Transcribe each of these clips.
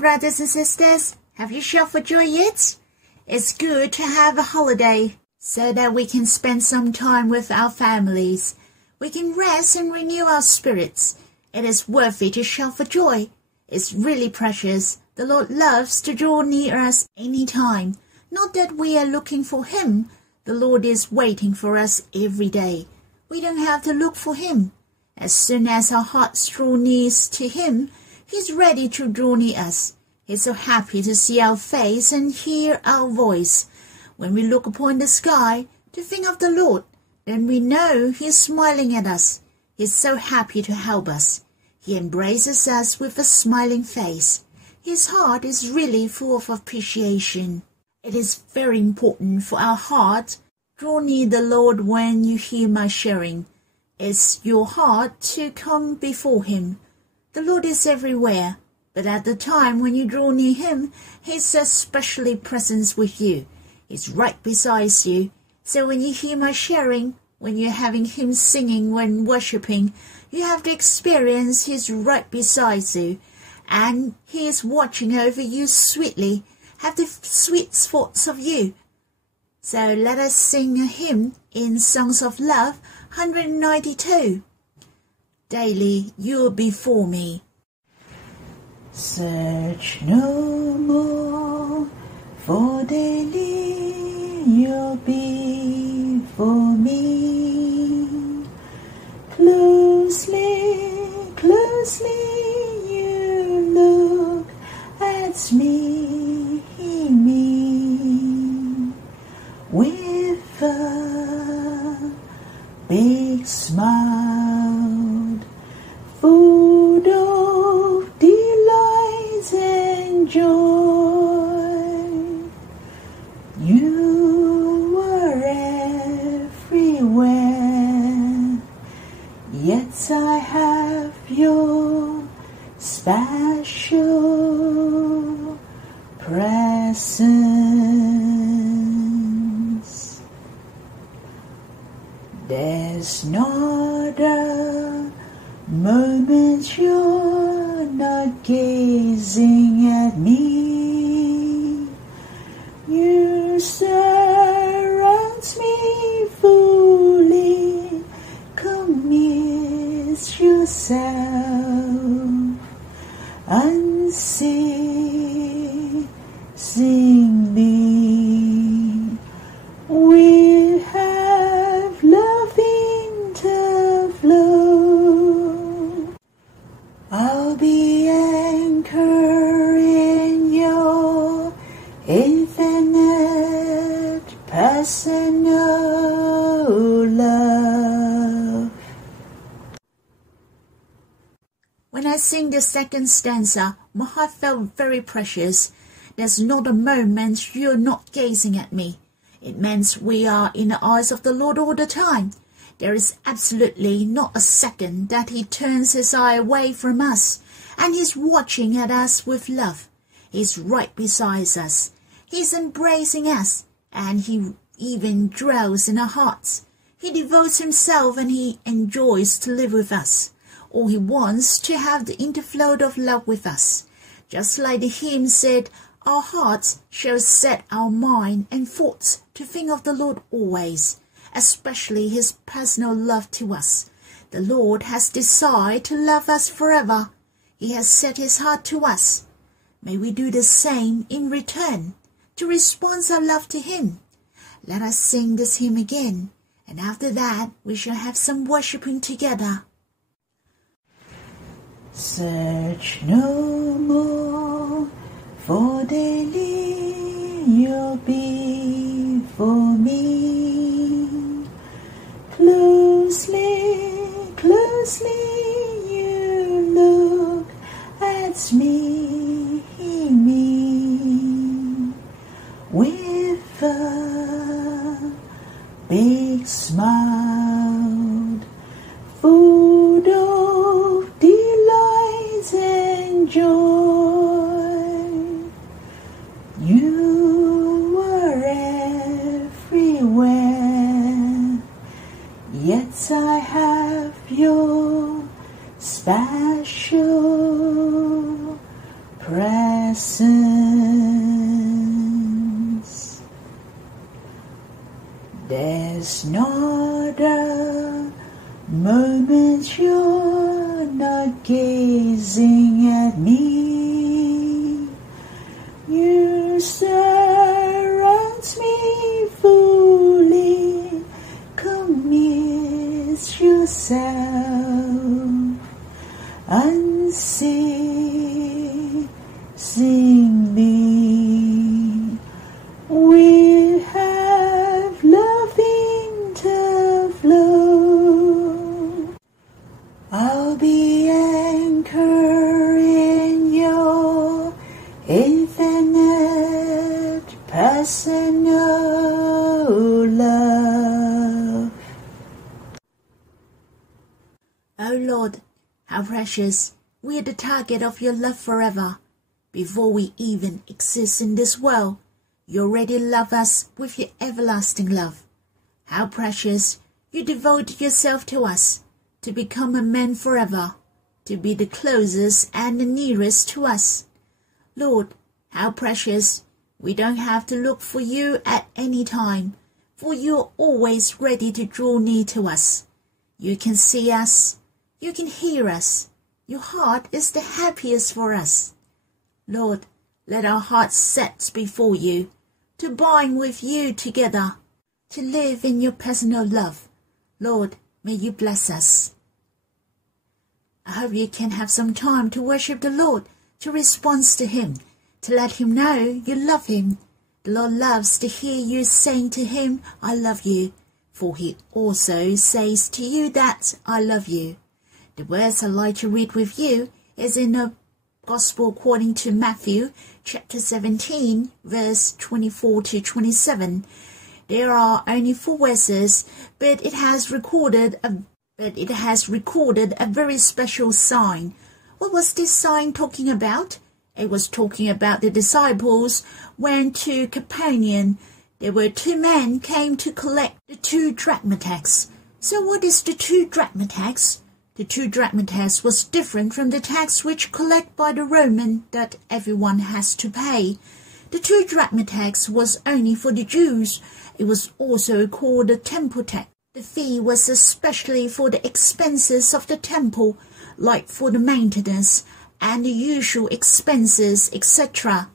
Brothers and sisters, have you shouted for joy yet? It's good to have a holiday so that we can spend some time with our families. We can rest and renew our spirits. It is worthy to shout for joy. It's really precious. The Lord loves to draw near us any time. Not that we are looking for Him. The Lord is waiting for us every day. We don't have to look for Him. As soon as our hearts draw near to Him, He's ready to draw near us. He's so happy to see our face and hear our voice. When we look upon the sky to think of the Lord, then we know He's smiling at us. He's so happy to help us. He embraces us with a smiling face. His heart is really full of appreciation. It is very important for our heart. Draw near the Lord when you hear my sharing. It's your heart to come before Him. The Lord is everywhere, but at the time when you draw near Him, He's especially present with you. He's right beside you. So when you hear my sharing, when you're having Him singing, when worshipping, you have to experience He's right beside you, and He is watching over you sweetly, have the sweet thoughts of you. So let us sing a hymn in Songs of Love 192. Daily you're before me. Search no more, for daily you're before me. Closely, closely you look at me, with a big smile, full of delight and joy. You are everywhere, yet I have your special presence. There's not a moment you're not gazing at me. You surround me fully, commit yourself unceasingly. We have love interflow. I'll be anchored in your infinite personal love. When I sing the second stanza, my heart felt very precious. There's not a moment you're not gazing at me. It means we are in the eyes of the Lord all the time. There is absolutely not a second that He turns His eye away from us, and He's watching at us with love. He's right beside us. He's embracing us, and He even dwells in our hearts. He devotes Himself and He enjoys to live with us. All He wants to have the interflow of love with us. Just like the hymn said, our hearts shall set our mind and thoughts to think of the Lord always, especially His personal love to us. The Lord has decided to love us forever. He has set His heart to us. May we do the same in return, to respond our love to Him. Let us sing this hymn again, and after that we shall have some worshipping together. Search no more, for daily you're before me. Closely, closely you look at me, with a big smile, full of delight and joy. presence. There's not a moment you're not gazing at me. You surround me fully, commit yourself unceasingly. We have love interflow. I'll be anchored in your infinite personal love. Oh Lord, how precious, we are the target of your love forever. Before we even exist in this world, you already love us with your everlasting love. How precious, you devoted yourself to us, to become a man forever, to be the closest and the nearest to us. Lord, how precious, we don't have to look for you at any time, for you are always ready to draw near to us. You can see us, you can hear us, your heart is the happiest for us. Lord, let our hearts set before you, to bind with you together, to live in your personal love. Lord, may you bless us. I hope you can have some time to worship the Lord, to respond to him, to let him know you love him. The Lord loves to hear you saying to him, I love you, for he also says to you that I love you. The verse I'd like to read with you is in the Gospel according to Matthew, chapter 17, verse 24 to 27. There are only 4 verses, but it has recorded a very special sign. What was this sign talking about? It was talking about the disciples went to Capernaum. There were 2 men came to collect the 2-drachma tax. So what is the 2-drachma tax? The 2-drachma tax was different from the tax which collected by the Roman that everyone has to pay. The 2-drachma tax was only for the Jews. It was also called the temple tax. The fee was especially for the expenses of the temple, like for the maintenance and the usual expenses, etc.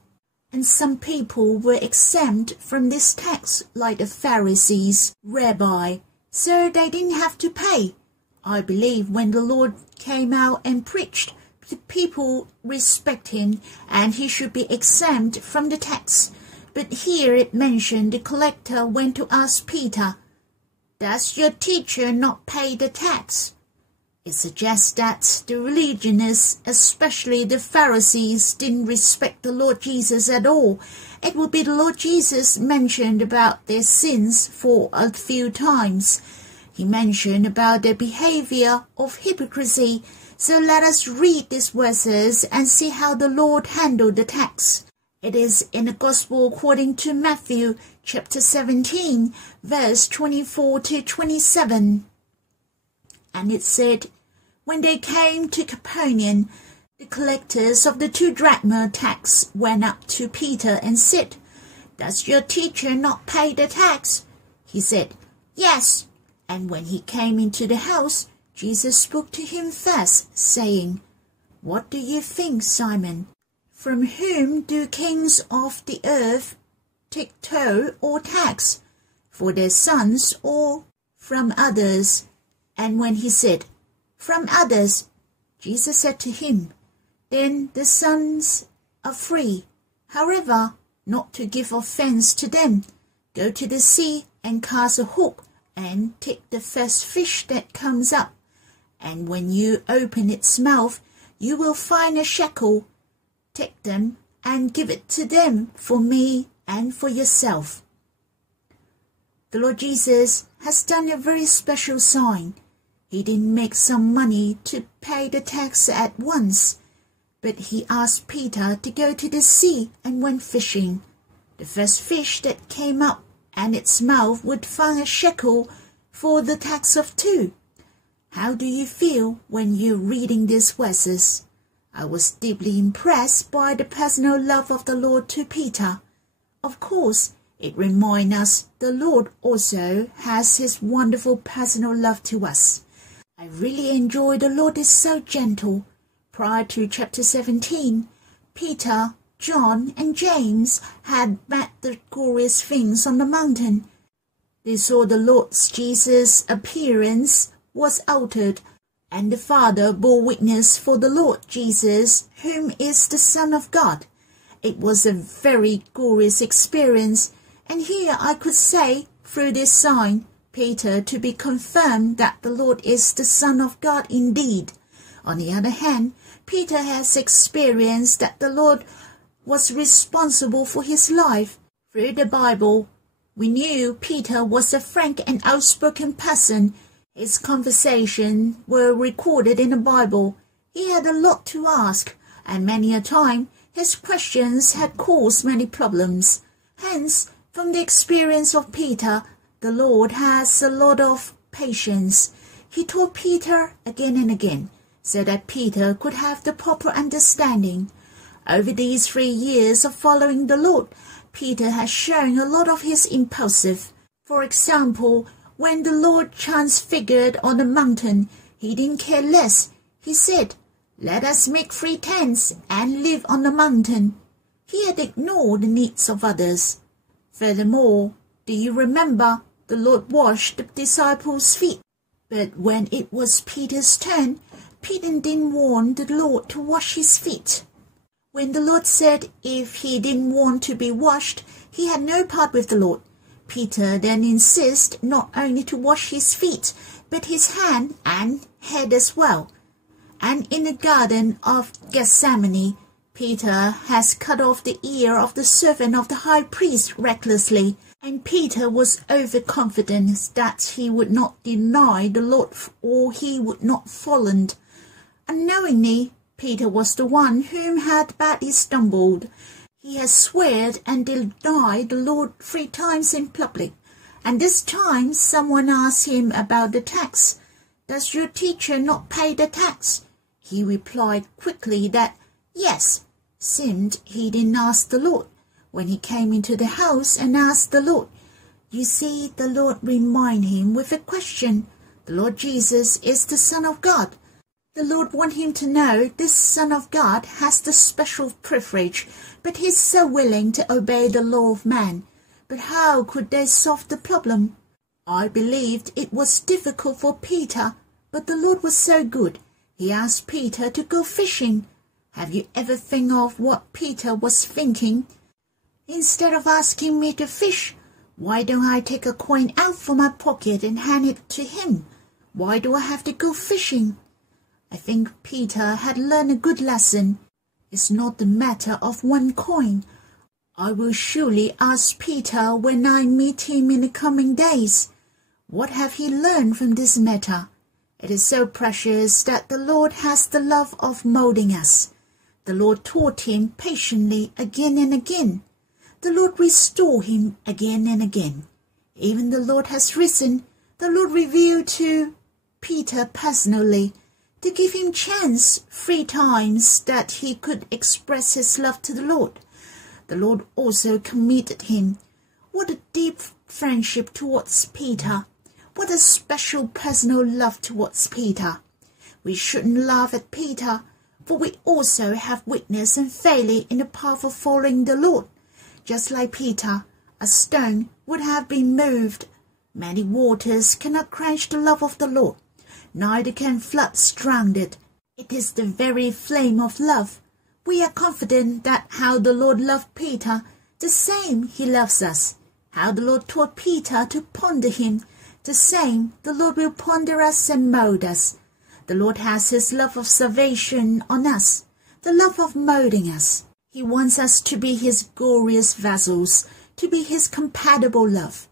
And some people were exempt from this tax, like the Pharisees, rabbi, so they didn't have to pay. I believe when the Lord came out and preached, the people respect him and he should be exempt from the tax. But here it mentioned the collector went to ask Peter, does your teacher not pay the tax? It suggests that the religionists, especially the Pharisees, didn't respect the Lord Jesus at all. It will be the Lord Jesus mentioned about their sins for a few times. He mentioned about their behavior of hypocrisy. So let us read these verses and see how the Lord handled the tax. It is in the Gospel according to Matthew, chapter 17, verse 24 to 27. And it said, when they came to Capernaum, the collectors of the 2-drachma tax went up to Peter and said, does your teacher not pay the tax? He said, yes. And when he came into the house, Jesus spoke to him first, saying, what do you think, Simon? From whom do kings of the earth take toll or tax? For their sons or from others? And when he said, from others, Jesus said to him, then the sons are free. However, not to give offense to them, go to the sea and cast a hook and take the first fish that comes up. And when you open its mouth, you will find a shekel. Take them and give it to them for me and for yourself. The Lord Jesus has done a very special sign. He didn't make some money to pay the tax at once, but he asked Peter to go to the sea and went fishing. The first fish that came up and its mouth would find a shekel for the tax of 2. How do you feel when you're reading these verses? I was deeply impressed by the personal love of the Lord to Peter. Of course, it reminds us the Lord also has his wonderful personal love to us. I really enjoy the Lord is so gentle. Prior to chapter 17, Peter, John, and James had met the glorious things on the mountain. They saw the Lord Jesus' appearance was altered, and the Father bore witness for the Lord Jesus, whom is the Son of God. It was a very glorious experience, and here I could say, through this sign, Peter to be confirmed that the Lord is the Son of God indeed. On the other hand, Peter has experienced that the Lord was responsible for his life. Through the Bible, we knew Peter was a frank and outspoken person. His conversations were recorded in the Bible. He had a lot to ask, and many a time his questions had caused many problems. Hence, from the experience of Peter, the Lord has a lot of patience. He taught Peter again and again, so that Peter could have the proper understanding. Over these 3 years of following the Lord, Peter has shown a lot of his impulsive. For example, when the Lord transfigured on the mountain, he didn't care less. He said, "Let us make 3 tents and live on the mountain." He had ignored the needs of others. Furthermore, do you remember the Lord washed the disciples' feet? But when it was Peter's turn, Peter didn't want the Lord to wash his feet. When the Lord said if he didn't want to be washed, he had no part with the Lord, Peter then insisted not only to wash his feet, but his hand and head as well. And in the Garden of Gethsemane, Peter has cut off the ear of the servant of the high priest recklessly, and Peter was overconfident that he would not deny the Lord or he would not fall. Unknowingly, Peter was the one whom had badly stumbled. He has sworn and denied the Lord 3 times in public, and this time someone asked him about the tax. "Does your teacher not pay the tax?" He replied quickly that yes, seemed he didn't ask the Lord. When he came into the house and asked the Lord, you see, the Lord reminded him with a question. The Lord Jesus is the Son of God. The Lord wanted him to know this Son of God has the special privilege, but he's so willing to obey the law of man. But how could they solve the problem? I believed it was difficult for Peter, but the Lord was so good. He asked Peter to go fishing. Have you ever think of what Peter was thinking? Instead of asking me to fish, why don't I take a coin out from my pocket and hand it to him? Why do I have to go fishing? I think Peter had learned a good lesson. It's not the matter of 1 coin. I will surely ask Peter when I meet him in the coming days. What have he learned from this matter? It is so precious that the Lord has the love of molding us. The Lord taught him patiently again and again. The Lord restored him again and again. Even the Lord has risen. The Lord revealed to Peter personally to give him chance 3 times that he could express his love to the Lord. The Lord also committed him. What a deep friendship towards Peter. What a special personal love towards Peter. We shouldn't laugh at Peter, for we also have weakness and failure in the path of following the Lord. Just like Peter, a stone would have been moved. Many waters cannot quench the love of the Lord, neither can floods drown it. It is the very flame of love. We are confident that how the Lord loved Peter, the same he loves us. How the Lord taught Peter to ponder him, the same the Lord will ponder us and mold us. The Lord has his love of salvation on us, the love of molding us. He wants us to be his glorious vessels, to be his compatible love.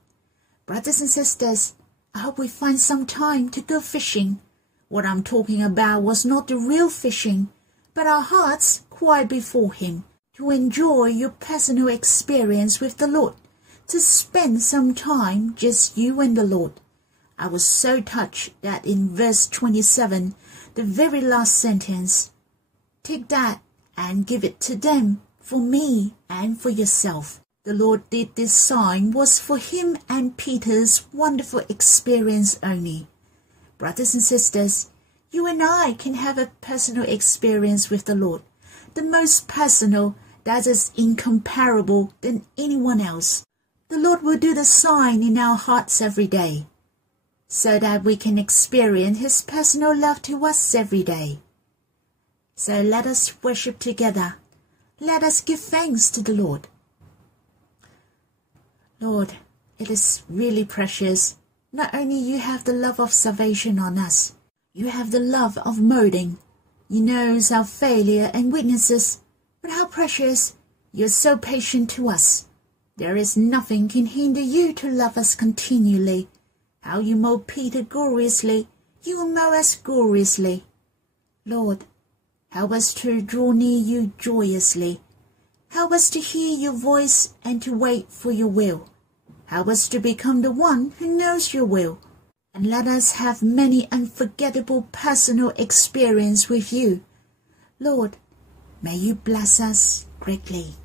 Brothers and sisters, I hope we find some time to go fishing. What I'm talking about was not the real fishing, but our hearts quiet before him, to enjoy your personal experience with the Lord, to spend some time just you and the Lord. I was so touched that in verse 27, the very last sentence, Take that and give it to them, for me and for yourself. The Lord did this sign was for him and Peter's wonderful experience only. Brothers and sisters, you and I can have a personal experience with the Lord, the most personal, that is incomparable than anyone else. The Lord will do the sign in our hearts every day, so that we can experience his personal love to us every day. So let us worship together. Let us give thanks to the Lord. Lord, it is really precious. Not only you have the love of salvation on us, you have the love of molding. You know our failure and weaknesses, but how precious, you're so patient to us. There is nothing can hinder you to love us continually. How you mold Peter gloriously, you will mold us gloriously. Lord, help us to draw near you joyously. Help us to hear your voice and to wait for your will. Help us to become the one who knows your will. And let us have many unforgettable personal experience with you. Lord, may you bless us greatly.